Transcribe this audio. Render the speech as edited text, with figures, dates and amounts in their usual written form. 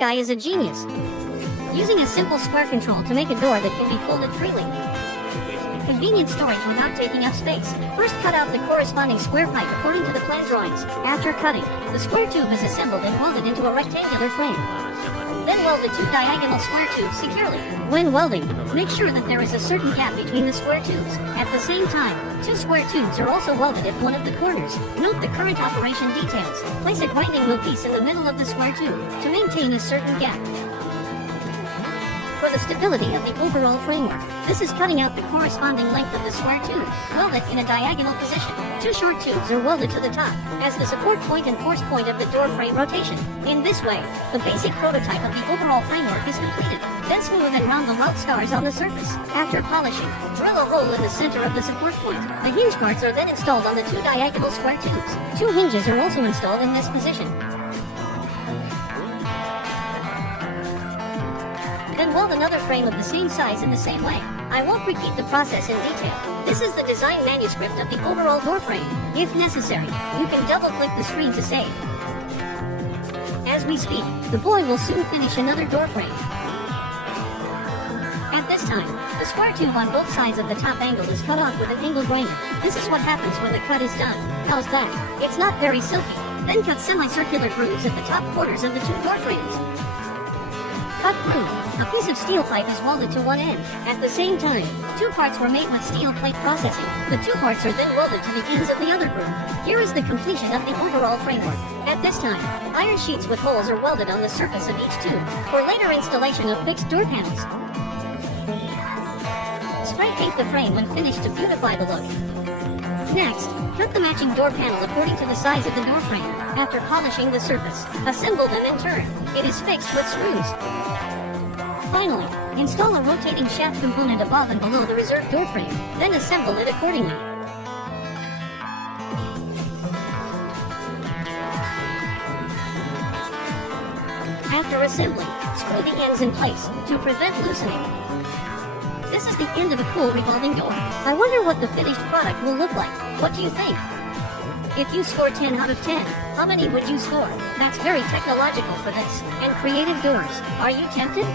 Guy is a genius, using a simple square control to make a door that can be folded freely. Convenient storage without taking up space. First, cut out the corresponding square pipe according to the plan drawings. After cutting, the square tube is assembled and welded into a rectangular frame. Then weld the two diagonal square tubes securely. When welding, make sure that there is a certain gap between the square tubes. At the same time, two square tubes are also welded at one of the corners. Note the current operation details. Place a grinding wheel piece in the middle of the square tube to maintain a certain gap. For the stability of the overall framework, this is cutting out the corresponding length of the square tube. Weld it in a diagonal position. Two short tubes are welded to the top as the support point and force point of the door frame rotation. In this way, the basic prototype of the overall framework is completed. Then smooth and round the weld stars on the surface. After polishing, drill a hole in the center of the support point. The hinge parts are then installed on the two diagonal square tubes. Two hinges are also installed in this position. Then weld another frame of the same size in the same way. I won't repeat the process in detail. This is the design manuscript of the overall door frame. If necessary, you can double-click the screen to save. As we speak, the boy will soon finish another door frame. At this time, the square tube on both sides of the top angle is cut off with an angle grinder. This is what happens when the cut is done. How's that? It's not very silky. Then cut semicircular grooves at the top corners of the two door frames. Cut groove. A piece of steel pipe is welded to one end. At the same time, two parts were made with steel plate processing. The two parts are then welded to the ends of the other groove. Here is the completion of the overall framework. At this time, iron sheets with holes are welded on the surface of each tube for later installation of fixed door panels. Spray paint the frame when finished to beautify the look. Next, cut the matching door panel according to the size of the door frame. After polishing the surface, assemble them in turn. It is fixed with screws. Finally, install a rotating shaft component above and below the reserved door frame, then assemble it accordingly. After assembling, screw the ends in place to prevent loosening. This is the end of a cool revolving door. I wonder what the finished product will look like. What do you think? If you score 10 out of 10, how many would you score? That's very technological for this, and creative doors. Are you tempted?